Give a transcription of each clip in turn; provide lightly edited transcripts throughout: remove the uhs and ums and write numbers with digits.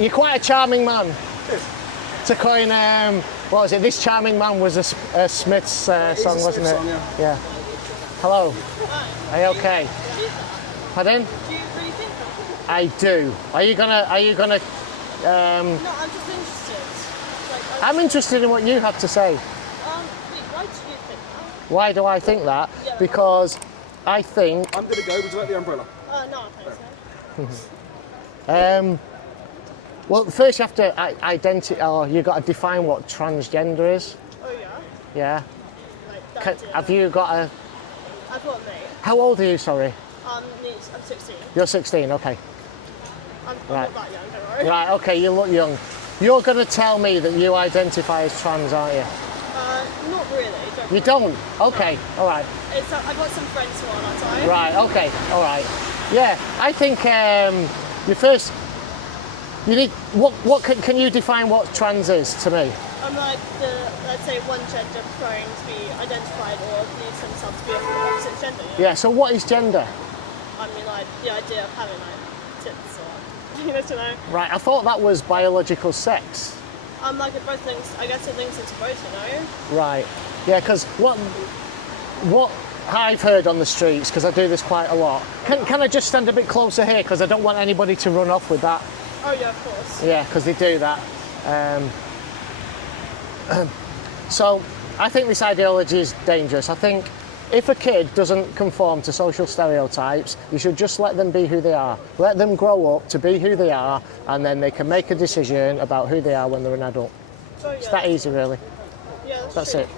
You're quite a charming man. To coin, what was it? This charming man was a Smith's song, wasn't it? Song, yeah. Hello. Hi. Are you okay? Pardon? Do you really think that? I do. Are you gonna? No, I'm just interested. Like, I'm interested in what you have to say. wait, why do you think that? Why do I think that? Yeah. Because I think. I'm going to go. Would you like the umbrella? No, thanks. No. Well, first you have to identify. Oh, you got to define what transgender is. Oh yeah. Yeah. Like that. Have you got a? I've got a mate. How old are you? Sorry. I'm 16. You're 16. Okay. I'm Right. not that young, don't worry. Right. Okay. You look young. You're going to tell me that you identify as trans, aren't you? Not really. Don't You don't? Okay. All right. I've got some friends who are that time. Right. Okay. All right. Yeah. I think you first. You need what can you define what trans is to me? I'm like let's say one gender preferring to be identified or believes themselves to be of the opposite gender. You know? Yeah. So what is gender? I mean, like the idea of having like tits or you know. Right. I thought that was biological sex. Like it both things. I guess it links into both, you know. Right. Yeah. Because what I've heard on the streets, because I do this quite a lot. Can I just stand a bit closer here because I don't want anybody to run off with that. Oh yeah, of course. Yeah, because they do that. So I think this ideology is dangerous. I think if a kid doesn't conform to social stereotypes, you should just let them be who they are. Let them grow up to be who they are, and then they can make a decision about who they are when they're an adult. Oh, yeah, It's that easy, really. Yeah, That's true. it.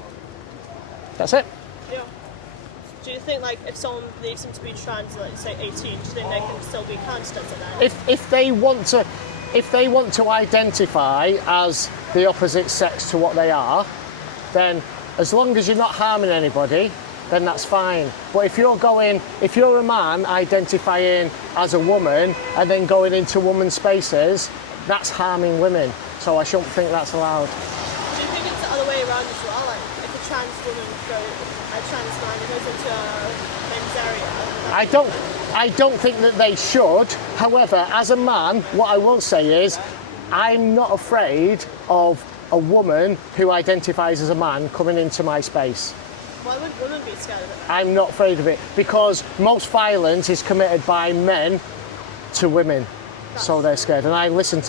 That's it. Yeah. Do you think like if someone believes them to be trans, like say 18, do you think they can still be candidates then? If they want to identify as the opposite sex to what they are, then as long as you're not harming anybody, then that's fine. But if you're a man identifying as a woman and then going into women's spaces, that's harming women. So I shouldn't think that's allowed. Do you think it's the other way around as well? Like if a trans woman a trans man goes into a men's area? I don't think that they should. However, as a man, what I will say is I'm not afraid of a woman who identifies as a man coming into my space. Why would women be scared of it? I'm not afraid of it because most violence is committed by men to women. So they're scared. And I listen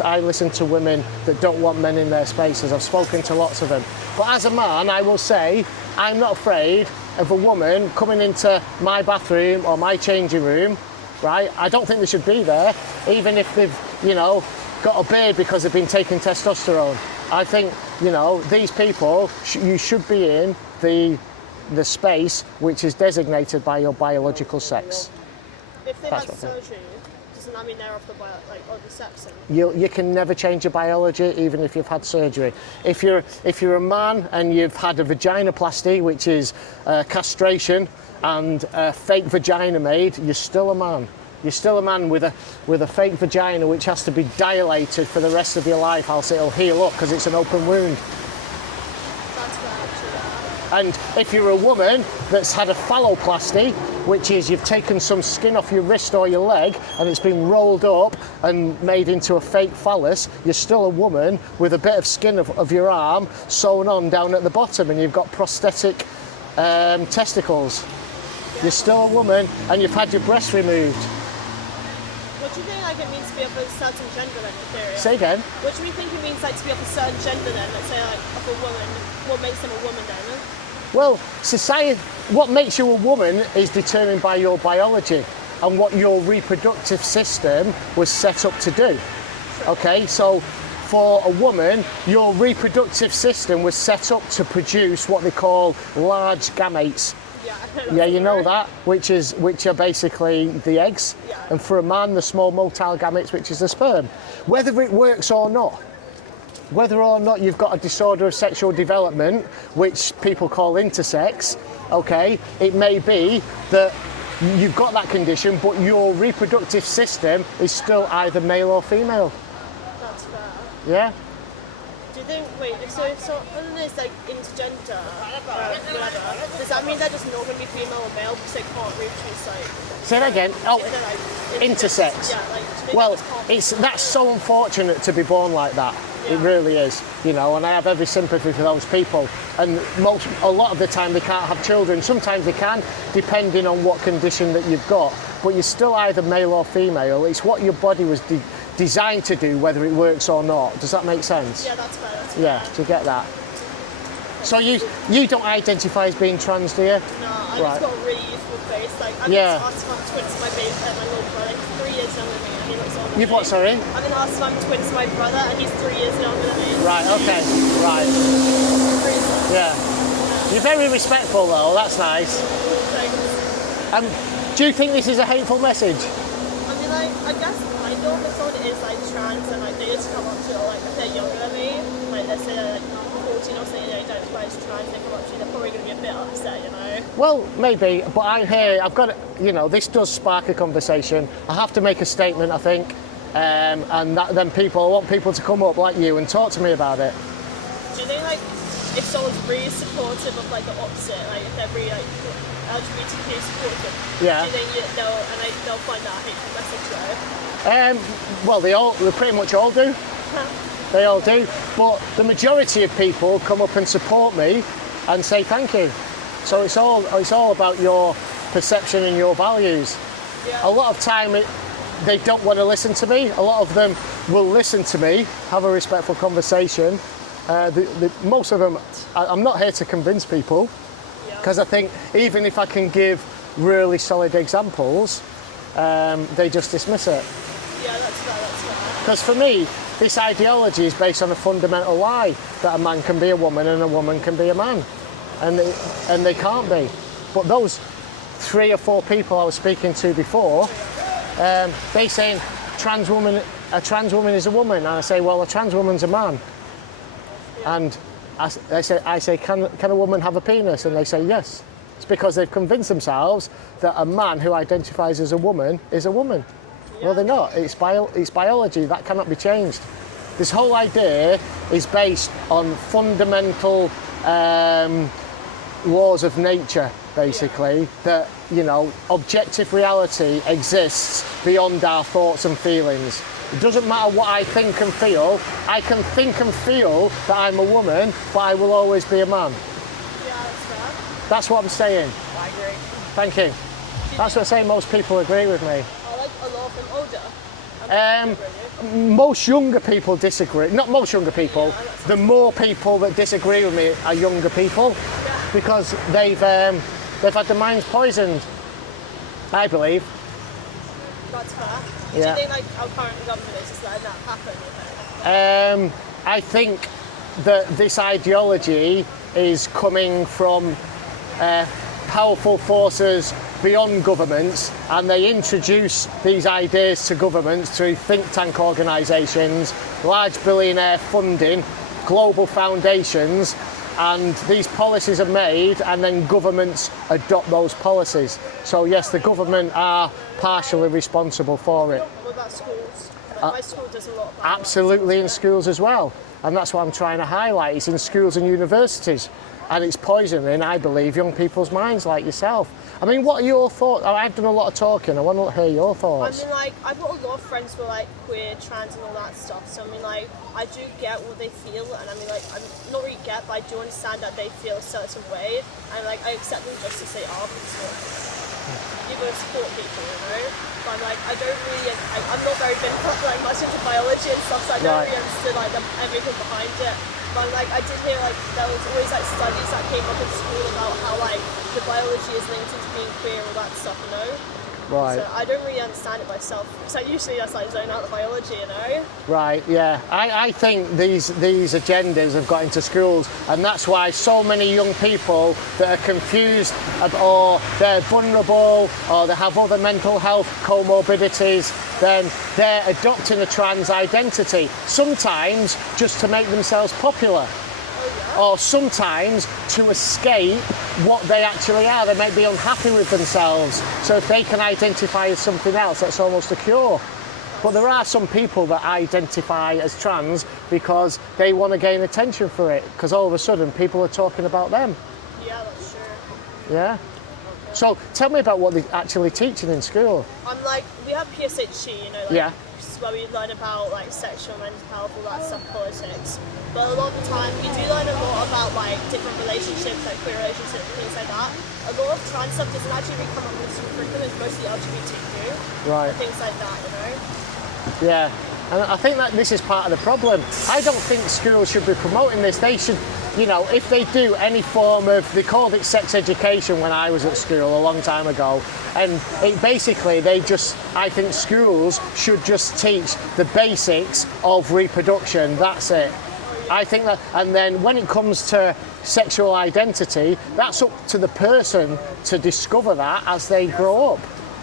to women that don't want men in their spaces. I've spoken to lots of them. But as a man, I will say I'm not afraid of a woman coming into my bathroom or my changing room, right? I don't think they should be there, even if they've, got a beard because they've been taking testosterone. I think, these people, you should be in the space which is designated by your biological sex. If they had surgery, doesn't that mean they're of the sex? You can never change your biology, even if you've had surgery. If you're a man and you've had a vaginoplasty, which is castration and a fake vagina made, you're still a man. You're still a man with a fake vagina which has to be dilated for the rest of your life, else it'll heal up because it's an open wound. That's fair, And if you're a woman that's had a phalloplasty, which is you've taken some skin off your wrist or your leg and it's been rolled up and made into a fake phallus, you're still a woman with a bit of skin of your arm sewn on down at the bottom and you've got prosthetic testicles. You're still a woman and you've had your breast removed. What do you think it means to be of a certain gender then, in theory? Say again? What do you think it means to be of a certain gender then? Let's say of a woman. What makes them a woman then? Well, society, what makes you a woman is determined by your biology and what your reproductive system was set up to do. Okay, so for a woman, your reproductive system was set up to produce what they call large gametes. Yeah, you know that, which are basically the eggs, and for a man, the small motile gametes, which is the sperm. Whether it works or not, whether or not you've got a disorder of sexual development, which people call intersex, okay, it may be that you've got that condition, but your reproductive system is still either male or female. That's fair. Yeah? Do you think, wait, if someone is like intergender, whatever, does that mean they're just not going to be female or male because they can't reproduce like... Say that again. Oh, they're, like, intersex. Yeah, like, do you think Well, they just can't- that's so unfortunate to be born like that. It Yeah. really is, you know, and I have every sympathy for those people. And a lot of the time they can't have children. Sometimes they can, depending on what condition that you've got. But you're still either male or female. It's what your body was designed to do, whether it works or not. Does that make sense? Yeah, that's fair. That's fair. Yeah, do you get that? So you don't identify as being trans, do you? No, I've Right. just got a really youthful face. Like, I've Yeah. been asked if I'm twins to my baby, my little brother. He's 3 years younger than me, and he looks older. You've than what, me. sorry? I've been asked if I'm twins to my brother, and he's 3 years younger than me. Right, okay, right. Crazy. Yeah. You're very respectful though, that's nice. Like, Do you think this is a hateful message? I mean, like, I guess kind of, if someone is like trans and like they just come up to you, like if they're younger than me, like let's say they're like 14 or something, and they identify as trans, they come up to you, they're probably going to be a bit upset, you know? Well, maybe, but I've got, this does spark a conversation. I have to make a statement, I think, and I want people to come up like you and talk to me about it. Do you think like if someone's really supportive of like the opposite, like if they're really like LGBTQ supportive, Yeah. do you think they'll find that a hateful message though? Well, they pretty much all do. They all do. But the majority of people come up and support me and say thank you. So it's all about your perception and your values. Yeah. A lot of time they don't want to listen to me. A lot of them will listen to me, have a respectful conversation. Most of them, I'm not here to convince people, because I think even if I can give really solid examples, they just dismiss it. Yeah, that's fair. Because for me, this ideology is based on a fundamental lie that a man can be a woman and a woman can be a man, and they can't be. But those 3 or 4 people I was speaking to before, they saying a trans woman is a woman, and I say, well, a trans woman's a man, and I say, can a woman have a penis? And they say yes. It's because they've convinced themselves that a man who identifies as a woman is a woman. Well, they're not. It's biology. That cannot be changed. This whole idea is based on fundamental laws of nature, basically, that, objective reality exists beyond our thoughts and feelings. It doesn't matter what I think and feel. I can think and feel that I'm a woman, but I will always be a man. Yeah, that's fair. That's what I'm saying. I agree. Thank you. That's what I say. Most people agree with me. I like a lot of them older. Most younger people disagree. Not most younger people. The more people that disagree with me are younger people, because they've had their minds poisoned, I believe. That's fair. Yeah. Do you think like our current government is just letting that happen? I think that this ideology is coming from powerful forces beyond governments, and they introduce these ideas to governments through think tank organisations, large billionaire funding, global foundations, and these policies are made and then governments adopt those policies. So yes, the government are partially responsible for it. What about schools? Like, my school does a lot of that. Absolutely, in schools as well. And that's what I'm trying to highlight. It's in schools and universities. And it's poisoning, I believe, young people's minds like yourself. I mean, what are your thoughts? I've done a lot of talking. I want to hear your thoughts. I mean, like, I've got a lot of friends who are like queer, trans, and all that stuff. So I mean, like, I do get what they feel, and I mean, like, I'm not really get, but I do understand that they feel a certain way, and like, I accept them just as they are, because you're gonna support people, you know. But I'm like, I don't really, I'm not very been like much into biology and stuff, so I don't really understand like everything behind it. But like, I did hear like there was always like studies that came up in school about how like the biology is linked into being queer and all that stuff, you know. Right. So I don't really understand it myself. So usually that's like zone out the biology, you know. Right, yeah. I think these agendas have got into schools, and that's why so many young people that are confused or they're vulnerable or they have other mental health comorbidities, then they're adopting a trans identity, sometimes just to make themselves popular. Or sometimes to escape what they actually are. They may be unhappy with themselves. So if they can identify as something else, that's almost a cure. But there are some people that identify as trans because they want to gain attention for it, because all of a sudden people are talking about them. Yeah, that's true. Yeah? So tell me about what they're actually teaching in school. We have PSHE, you know, Yeah. where we learn about like sexual, mental health, all that stuff, politics. But a lot of the time we do learn a lot about like different relationships, like queer relationships, things like that. A lot of trans stuff doesn't actually really come up with some curriculum, it's mostly LGBTQ. Right. And things like that, you know? Yeah, and I think that this is part of the problem. I don't think schools should be promoting this. They should, you know, if they do any form of, they called it sex education when I was at school a long time ago, and basically I think schools should just teach the basics of reproduction, that's it. I think that, and then when it comes to sexual identity, that's up to the person to discover that as they grow up.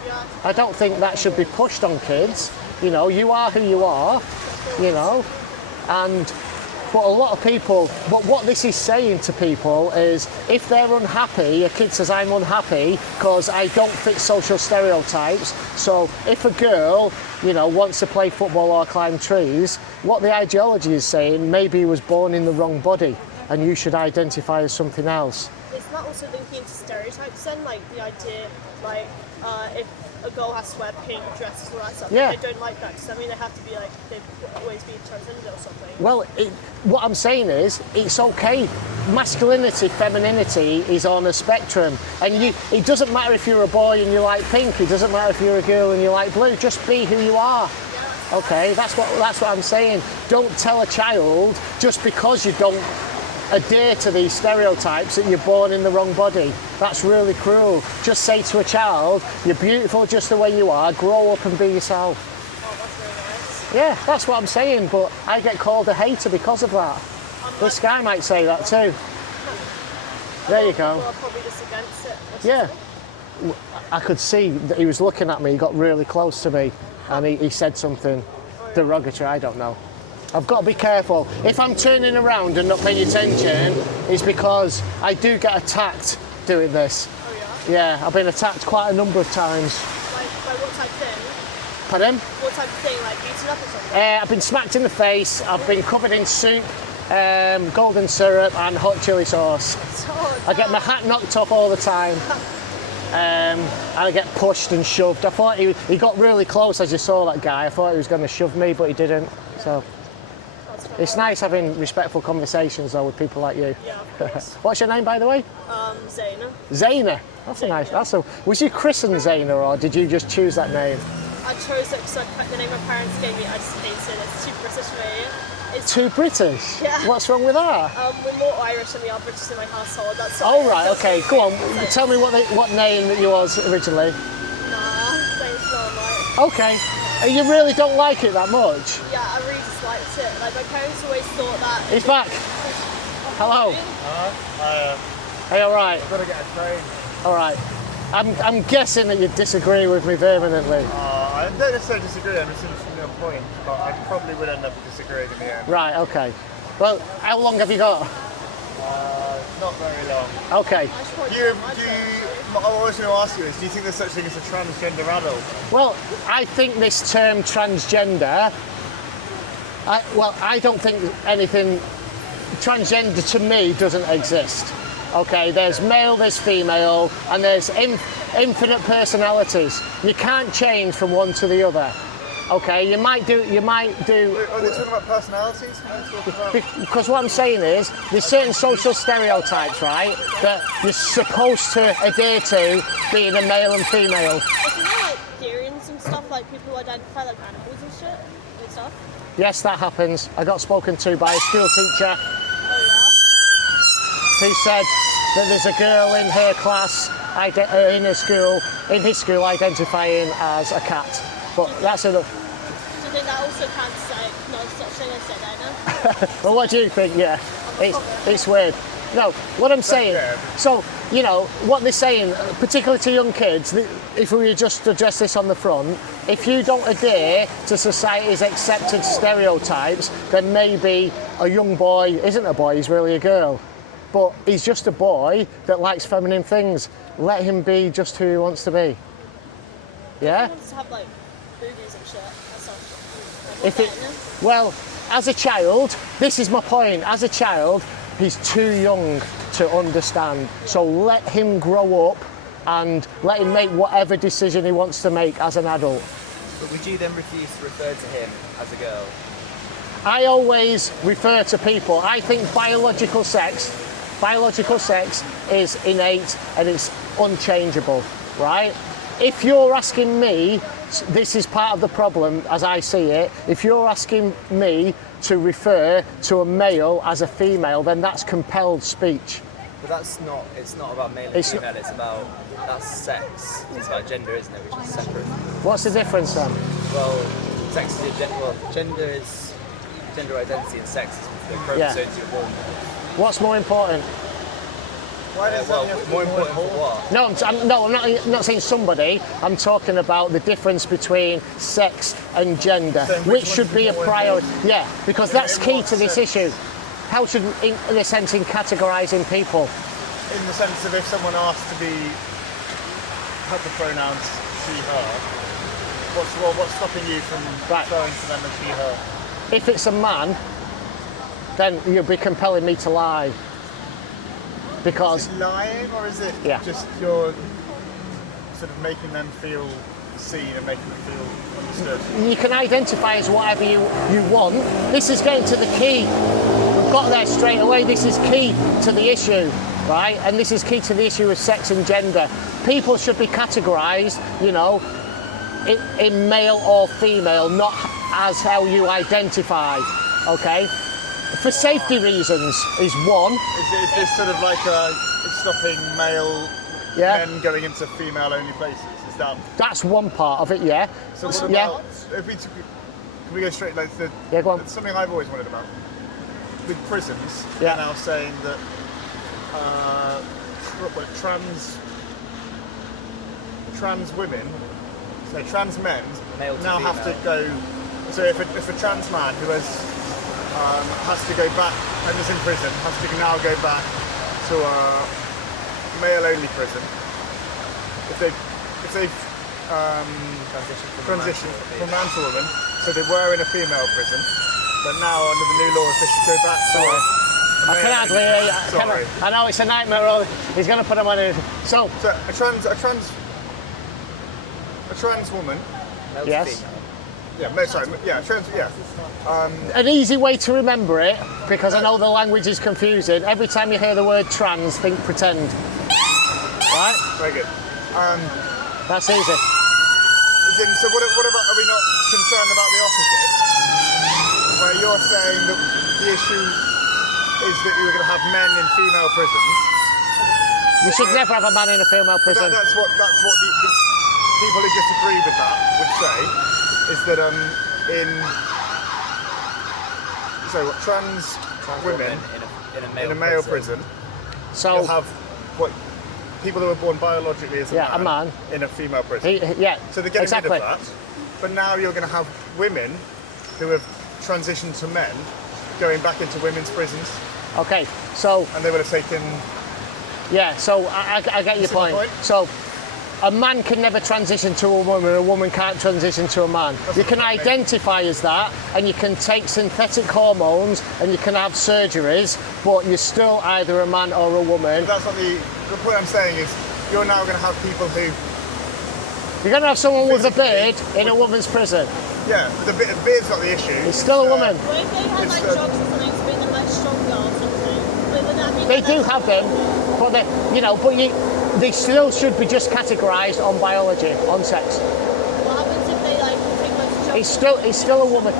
Yeah. I don't think that should be pushed on kids. You know, you are who you are, you know, but a lot of people, but what this is saying to people is if they're unhappy, a kid says, I'm unhappy because I don't fit social stereotypes. So if a girl, you know, wants to play football or climb trees, what the ideology is saying, maybe he was born in the wrong body and you should identify as something else. It's not also linking into stereotypes then, like the idea, like if a girl has to wear pink dresses or that stuff, Yeah. they don't like that because I mean they have to be like, they've always been transgender or something. Well, what I'm saying is, it's okay. Masculinity, femininity is on a spectrum, and it doesn't matter if you're a boy and you like pink. It doesn't matter if you're a girl and you like blue. Just be who you are. Okay, that's what I'm saying. Don't tell a child just because you don't adhere to these stereotypes that you're born in the wrong body. That's really cruel. Just say to a child, you're beautiful just the way you are. Grow up and be yourself. Oh, that's really nice. Yeah, that's what I'm saying, but I get called a hater because of that. This guy might say that too. There you go. People are probably just against it. Yeah. I could see that he was looking at me, he got really close to me, and he said something derogatory, I don't know. I've got to be careful. If I'm turning around and not paying attention, it's because I do get attacked doing this. Oh yeah? Yeah, I've been attacked quite a number of times. Like what type of thing? Pardon? What type of thing? Like beaten up or something? I've been smacked in the face, I've been covered in soup, golden syrup and hot chili sauce. I get my hat knocked off all the time. And I get pushed and shoved. I thought he got really close as you saw that guy. I thought he was going to shove me, but he didn't. So it's nice having respectful conversations though with people like you. Yeah, of course. What's your name, by the way? Zayna. Zayna. That's a nice. Was you christened Zayna, or did you just choose that name? I chose it because the name my parents gave me. I just hated it. It's too British for me. It's Too British? Yeah. What's wrong with that? We're more Irish than we are British in my household. That's Oh right, okay. Go on. Tell me what name that you was originally. Nah, thanks, not right. Okay. You really don't like it that much? Yeah, I really disliked it. Like my parents always thought that. He's back. Hello. Are you all right? I've got to get a train. All right. I'm guessing that you disagree with me vehemently. I don't necessarily disagree, I'm just interested in your point, but I probably would end up disagreeing in the end. Right. Okay. Well, how long have you got? Not very long. Okay. What I was going to ask you is, do you think there's such thing as a transgender adult? Well, I think this term transgender. I don't think anything transgender to me doesn't exist. Okay, there's male, there's female, and there's infinite personalities. You can't change from one to the other. Okay, you might do. Are they talking about personalities? What are they talking about? Because what I'm saying is, there's certain social stereotypes, right, that you're supposed to adhere to being a male and female. Isn't there like Therians and stuff, like people who identify like animals and shit and stuff? Yes, that happens. I got spoken to by a school teacher Oh who said that there's a girl in her class, in his school, identifying as a cat. But that's enough. Do you think that also counts like no such thing as gender? Well, what do you think? Yeah, it's weird. No, what I'm saying, so, you know, what they're saying, particularly to young kids, if we just address this on the front, if you don't adhere to society's accepted stereotypes, then maybe a young boy isn't a boy, he's really a girl. But he's just a boy that likes feminine things. Let him be just who he wants to be. Yeah? He wants to have like boobies and shit. That sounds If it, well, as a child, this is my point. As a child, he's too young to understand. So let him grow up and let him make whatever decision he wants to make as an adult. But would you then refuse to refer to him as a girl? I always refer to people. I think biological sex is innate and it's unchangeable, right? If you're asking me, this is part of the problem as I see it, if you're asking me to refer to a male as a female, then that's compelled speech. But it's not about male and female, that's sex. It's about gender, isn't it, which is separate. What's the difference then? Well, sex is gender is gender identity and sex is the chromosomes you're born with. What's more important? Why does that have to be more important for what? No, I'm not saying somebody. I'm talking about the difference between sex and gender, So which should be a priority. Yeah, because that's in key what to this sense? issue. How should, in a sense, in categorising people? In the sense of if someone asked to have the pronouns she, her, what's stopping you from referring to them as he, her? If it's a man, then you'll be compelling me to lie. Because Is it lying, or is it Yeah. you're sort of making them feel seen and making them feel understood? you can identify as whatever you want. This is getting to the key. We've got there straight away. This is key to the issue, right? And this is key to the issue of sex and gender. People should be categorised, in male or female, not as how you identify, okay? For safety reasons is one. Is this sort of like stopping male men going into female-only places? Is that? That's one part of it, yeah. So what about if we can we go straight like go on. something I've always wondered about with prisons? Yeah. They're now saying that trans women, so trans men Male to now have to female. go. So if a trans man who has to go back and is in prison has to now go back to a male-only prison if they've transitioned from man to woman, so they were in a female prison, but now under the new laws they should go back to a I can hardly hear you. Sorry. I know it's a nightmare. He's going to put him on it. So a trans woman. Male to Yes. female. an easy way to remember it, because I know the language is confusing. Every time you hear the word trans, think pretend. Right? Very good. That's easy. So what about, are we not concerned about the opposite? Where you're saying that the issue is that you were going to have men in female prisons. You should never have a man in a female But prison. that's what the people who disagree with that would say, is that trans women in in a male prison, So you'll have people who are born biologically as a man in a female prison. So they're getting exactly. rid of that. But now you're going to have women who have transitioned to men going back into women's prisons, Okay, so and they would have taken. so I get your See my point. point? So a man can never transition to a woman can't transition to a man. You can identify as that, and you can take synthetic hormones, and you can have surgeries, but you're still either a man or a woman. But that's not the point I'm saying is you're now going to have people who. You're going to have someone with a beard in a woman's prison. Yeah, the beard's not the issue. It's still a woman. What if they had It's, like jobs or something to make them like stronger or something? Would that mean They that do that's- have them, but they still should be just categorised on biology, on sex. What happens if they like take loads of jobs? It's still a woman.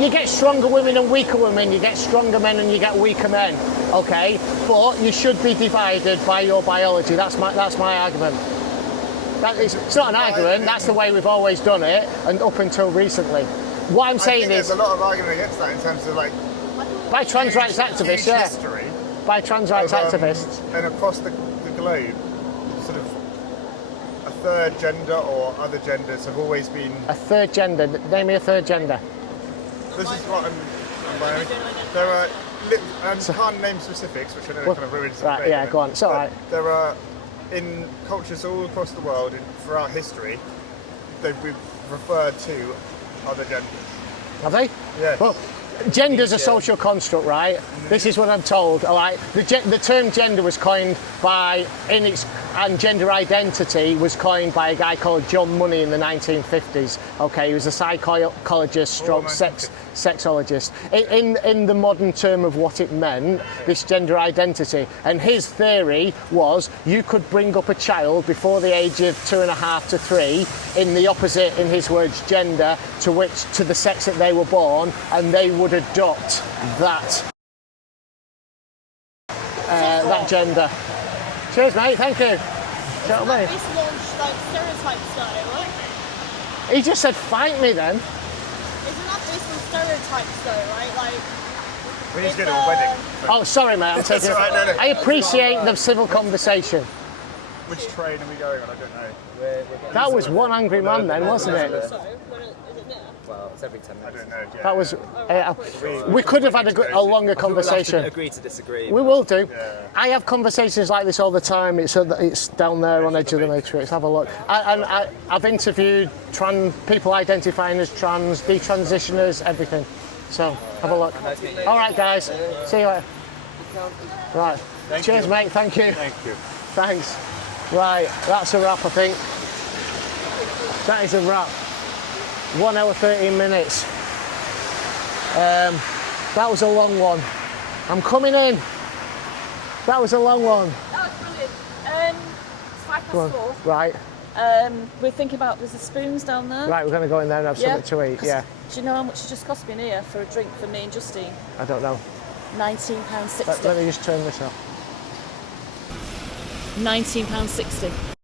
You get stronger women and weaker women. You get stronger men and you get weaker men. Okay, but you should be divided by your biology. That's my argument. It's not an argument. That's the way we've always done it, and up until recently. What I'm I saying think is, there's a lot of argument against that in terms of like by trans rights activists, huge history by trans rights of, activists. and across the globe, sort of a third gender or other genders have always been. A third gender. Name me a third gender. This is what I'm there are. I can't name specifics, which I know kind of ruins the Right, debate, yeah, isn't go it? on. It's all But right. There are, in cultures all across the world, throughout history, we've referred to other genders. Have they? Yeah. Well, gender's a social construct, right? This is what I'm told. All right. The term gender was coined by, and gender identity was coined by a guy called John Money in the 1950s. Okay, he was a psychologist, stroke sexologist. In the modern term of what it meant, this gender identity, and his theory was you could bring up a child before the age of 2.5 to 3 in the opposite, in his words, gender to the sex that they were born, and they would adopt that gender. Cheers, mate. Thank you. Do you know what I mean? It's launched like stereotypes though, right? He just said, "Fight me, then." Isn't that based on stereotypes though, right? Like. We need to go to a wedding. Oh, sorry, mate. I'm taking. all right, no. I appreciate the civil conversation. Which train are we going on? I don't know. That was one angry man, then, wasn't it? So, when is it near? Well, it's every 10 I minutes. don't know. Yeah. That was. We could have had a longer We'll have to conversation. agree to disagree. We will do. Yeah. I have conversations like this all the time. It's down there on Edge of the Matrix. Have a look. I've interviewed people identifying as trans, detransitioners, everything. So have a look. All right, guys. See you later. Right. Cheers, you. mate. Thank you. Thank you. Thanks. Right. That's a wrap, I think. That is a wrap. 1 hour 13 minutes. That was a long one. I'm coming in. That was a long one. That was brilliant. It's 4:05. Right. We're thinking about, there's the spoons down there. Right, we're going to go in there and have something to eat. Yeah. Do you know how much it just cost me in here for a drink for me and Justine? I don't know. £19.60. Let me just turn this off. £19.60.